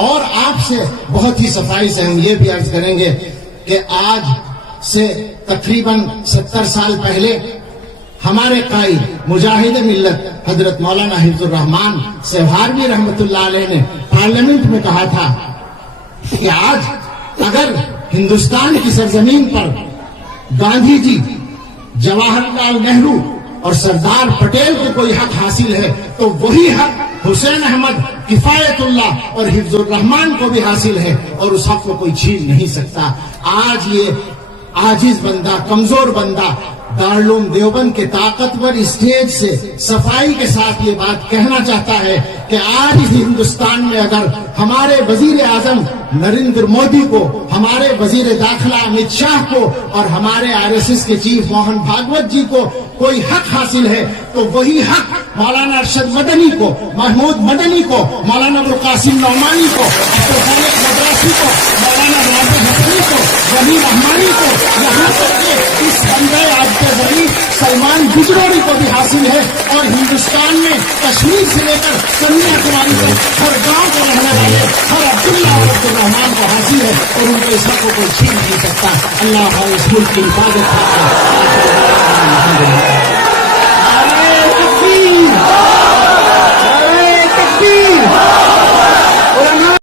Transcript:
اور آپ سے بہت ہی صفائی سے ہم یہ بھی عرض کریں گے کہ آج سے تقریباً 70 سال پہلے ہمارے قائد مجاہد ملت حضرت مولانا حفظ الرحمان سہاروی رحمت اللہ علیہ نے پارلیمنٹ میں کہا تھا کہ آج اگر ہندوستان کی سرزمین پر گاندھی جی، جواہر لال نہرو اور سردار پٹیل کو کوئی حق حاصل ہے تو وہی حق حسین احمد، کفایت اللہ اور حفظ الرحمان کو بھی حاصل ہے، اور اس حق کو کوئی چھین نہیں سکتا۔ آج یہ عاجز بندہ، کمزور بندہ دارالعلوم دیوبند کے طاقتور اسٹیج سے صفائی کے ساتھ یہ بات کہنا چاہتا ہے کہ آج اس ہندوستان میں اگر ہمارے وزیر اعظم نریندر مودی کو، ہمارے وزیر داخلہ امت شاہ کو اور ہمارے RSS کے چیف موہن بھاگوت جی کو کوئی حق حاصل ہے تو وہی حق مولانا ارشد مدنی کو، محمود مدنی کو، مولانا ابوالقاسم نعمانی کو، عبدالخالق مدرسی کو، مولانا ناصر حسنی کو، ولی رحمانی کو، یہاں تک کہ اس بندے عبد الغنی سلمان گجروری کو بھی حاصل ہے، اور ہندوستان میں کشمیر سے لے کر کنیا کماری تک ہر گاؤں کو رہنے والے ہر عبداللہ اور عبد الرحمان کو حاصل ہے، اور ان کے اس حق کو کوئی چھین نہیں سکتا۔ اللہ اس ملک کی حفاظت کرتا ہے۔